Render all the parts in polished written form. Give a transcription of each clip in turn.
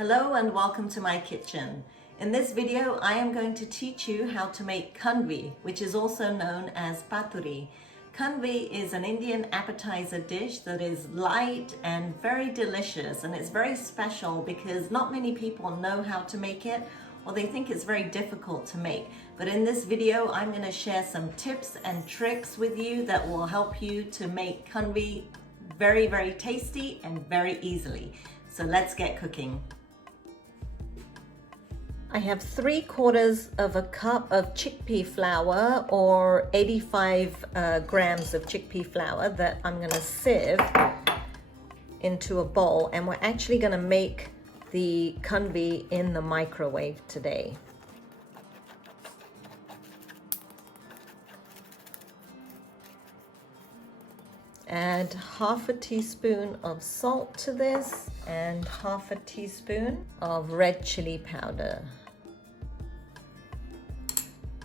Hello and welcome to my kitchen. In this video, I am going to teach you how to make Khandvi, which is also known as Paturi. Khandvi is an Indian appetizer dish that is light and very delicious, and it's very special because not many people know how to make it, or they think it's very difficult to make. But in this video, I'm going to share some tips and tricks with you that will help you to make Khandvi very, very tasty and very easily. So let's get cooking. I have 3/4 of a cup of chickpea flour, or 85 grams of chickpea flour that I'm going to sieve into a bowl, and we're actually going to make the Khandvi in the microwave today. Add half a teaspoon of salt to this and half a teaspoon of red chili powder.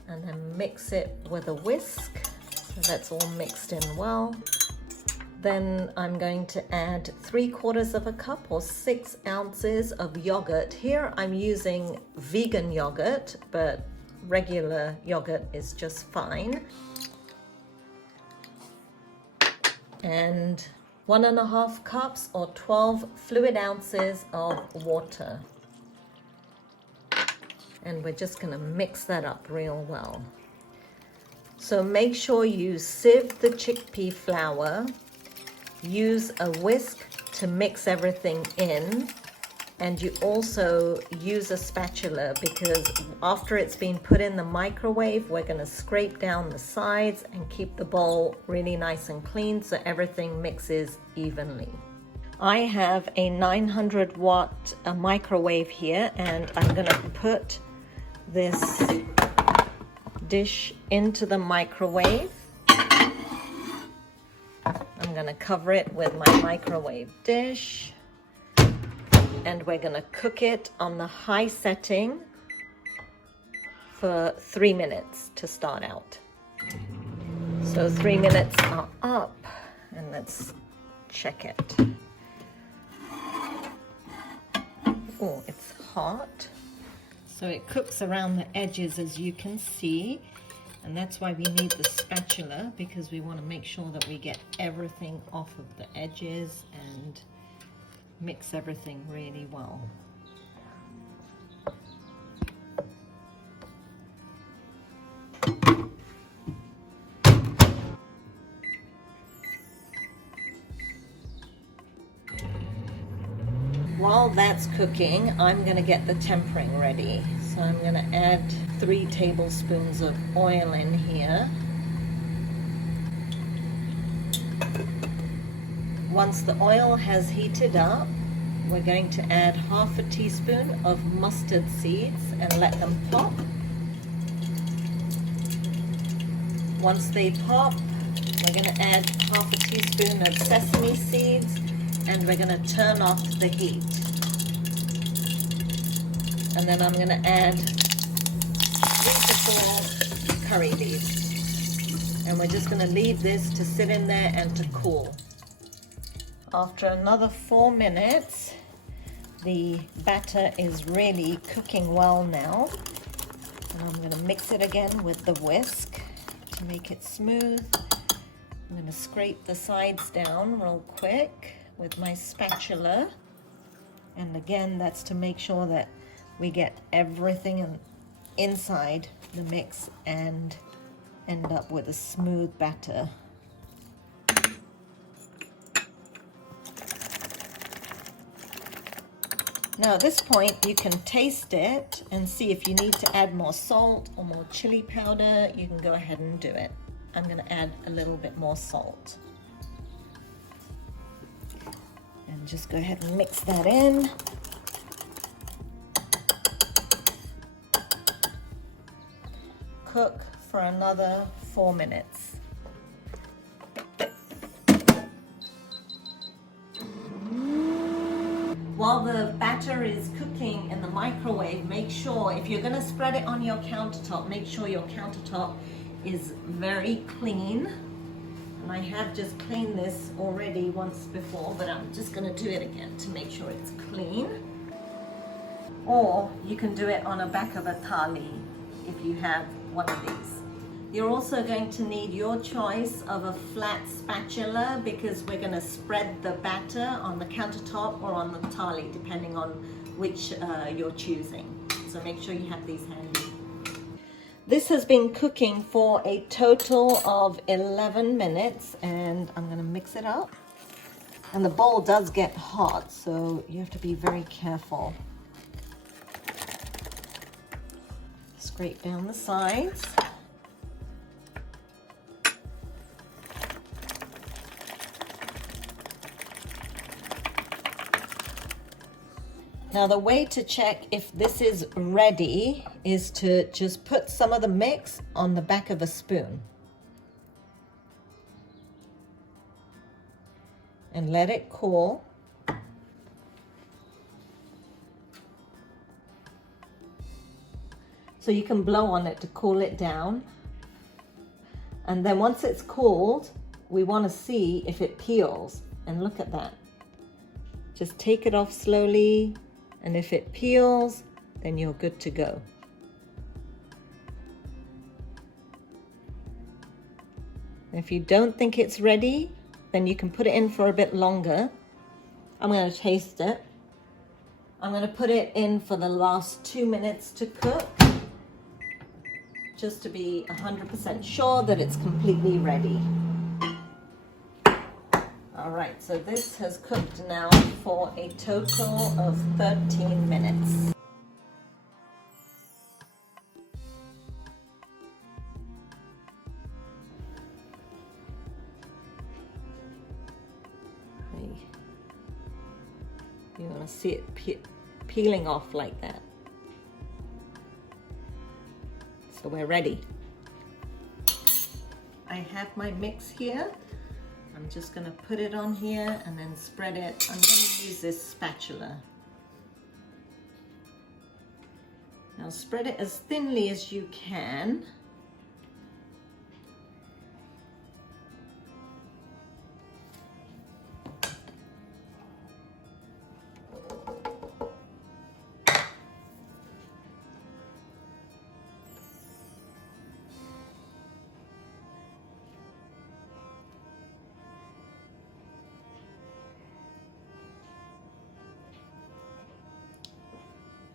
And then mix it with a whisk so that's all mixed in well. Then I'm going to add 3/4 of a cup, or 6 ounces of yogurt. Here I'm using vegan yogurt, but regular yogurt is just fine. And 1.5 cups, or 12 fluid ounces of water. And we're just going to mix that up real well. So make sure you sieve the chickpea flour, use a whisk to mix everything in, and you also use a spatula because after it's been put in the microwave, we're going to scrape down the sides and keep the bowl really nice and clean so everything mixes evenly. I have a 900 watt microwave here, and I'm going to put this dish into the microwave. I'm going to cover it with my microwave dish, and we're going to cook it on the high setting for 3 minutes to start out. So 3 minutes are up, and let's check it. Oh, it's hot. So it cooks around the edges, as you can see, and that's why we need the spatula, because we want to make sure that we get everything off of the edges and mix everything really well. While that's cooking, I'm going to get the tempering ready. So I'm going to add 3 tablespoons of oil in here. Once the oil has heated up, we're going to add half a teaspoon of mustard seeds and let them pop. Once they pop, we're going to add half a teaspoon of sesame seeds, and we're going to turn off the heat. And then I'm going to add 3 to 4 curry leaves. And we're just going to leave this to sit in there and to cool. After another 4 minutes, the batter is really cooking well now. And I'm going to mix it again with the whisk to make it smooth. I'm going to scrape the sides down real quick with my spatula, and again that's to make sure that we get everything inside the mix and end up with a smooth batter. Now at this point you can taste it and see if you need to add more salt or more chili powder. You can go ahead and do it. I'm going to add a little bit more salt. And just go ahead and mix that in. Cook for another 4 minutes. While the batter is cooking in the microwave, make sure, if you're going to spread it on your countertop, make sure your countertop is very clean. And I have just cleaned this already once before, but I'm just going to do it again to make sure it's clean. or you can do it on the back of a thali if you have one of these. You're also going to need your choice of a flat spatula because we're going to spread the batter on the countertop or on the thali depending on which you're choosing. So make sure you have these handy. This has been cooking for a total of 11 minutes and I'm going to mix it up. And the bowl does get hot, so you have to be very careful. Scrape down the sides. Now the way to check if this is ready is to just put some of the mix on the back of a spoon. And let it cool. So you can blow on it to cool it down. And then once it's cooled, we want to see if it peels. And look at that. Just take it off slowly. And if it peels, then you're good to go. If you don't think it's ready, then you can put it in for a bit longer. I'm going to taste it. I'm going to put it in for the last 2 minutes to cook, just to be 100% sure that it's completely ready. All right, so this has cooked now for a total of 13 minutes. You want to see it peeling off like that. So we're ready. I have my mix here. I'm just going to put it on here and then spread it. I'm going to use this spatula. Now spread it as thinly as you can.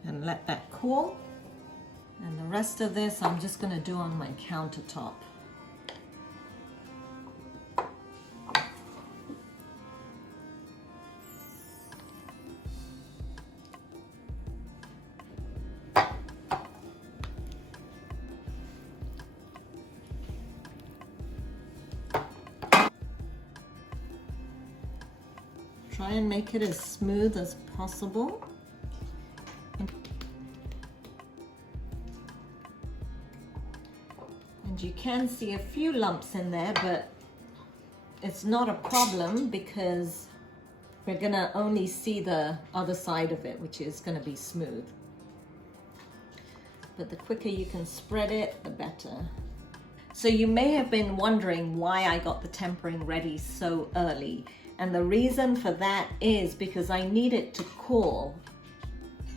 And let that cool. And the rest of this I'm just going to do on my countertop. Try and make it as smooth as possible. And you can see a few lumps in there, but it's not a problem because we're gonna only see the other side of it, which is gonna be smooth. But the quicker you can spread it, the better. So you may have been wondering why I got the tempering ready so early. And the reason for that is because I need it to cool,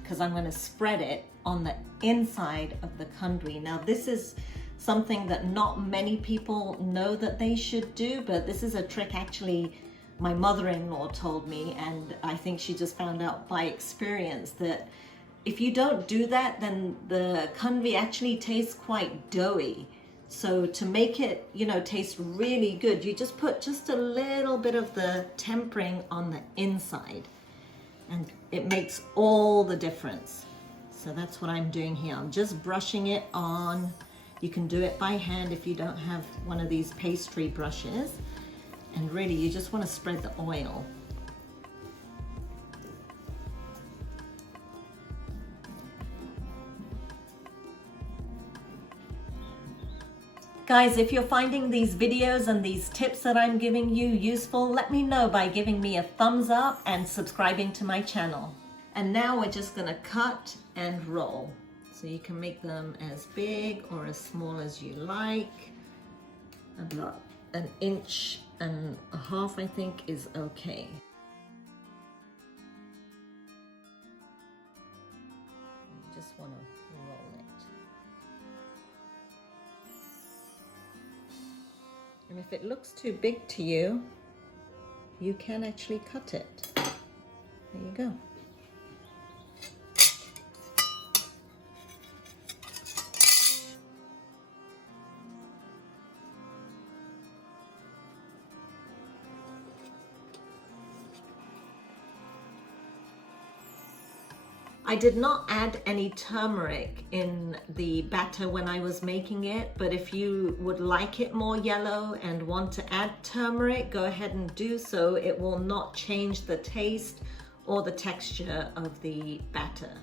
because I'm going to spread it on the inside of the khandvi. Now this is something that not many people know that they should do, but this is a trick actually my mother-in-law told me, and I think she just found out by experience that if you don't do that, then the khandvi actually tastes quite doughy. So to make it, you know, taste really good, you just put just a little bit of the tempering on the inside and it makes all the difference. So that's what I'm doing here. I'm just brushing it on. You can do it by hand if you don't have one of these pastry brushes. And really, you just want to spread the oil. Guys, if you're finding these videos and these tips that I'm giving you useful, let me know by giving me a thumbs up and subscribing to my channel. And now we're just gonna cut and roll. So you can make them as big or as small as you like. About 1.5 inches, I think, is okay. just want to roll it. And if it looks too big to you, you can actually cut it. There you go. I did not add any turmeric in the batter when I was making it, but if you would like it more yellow and want to add turmeric, go ahead and do so. It will not change the taste or the texture of the batter.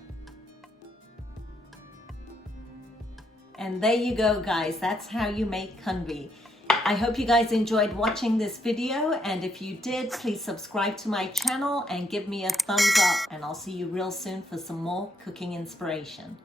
And there you go, guys. That's how you make khandvi. I hope you guys enjoyed watching this video, and if you did, please subscribe to my channel and give me a thumbs up, and I'll see you real soon for some more cooking inspiration.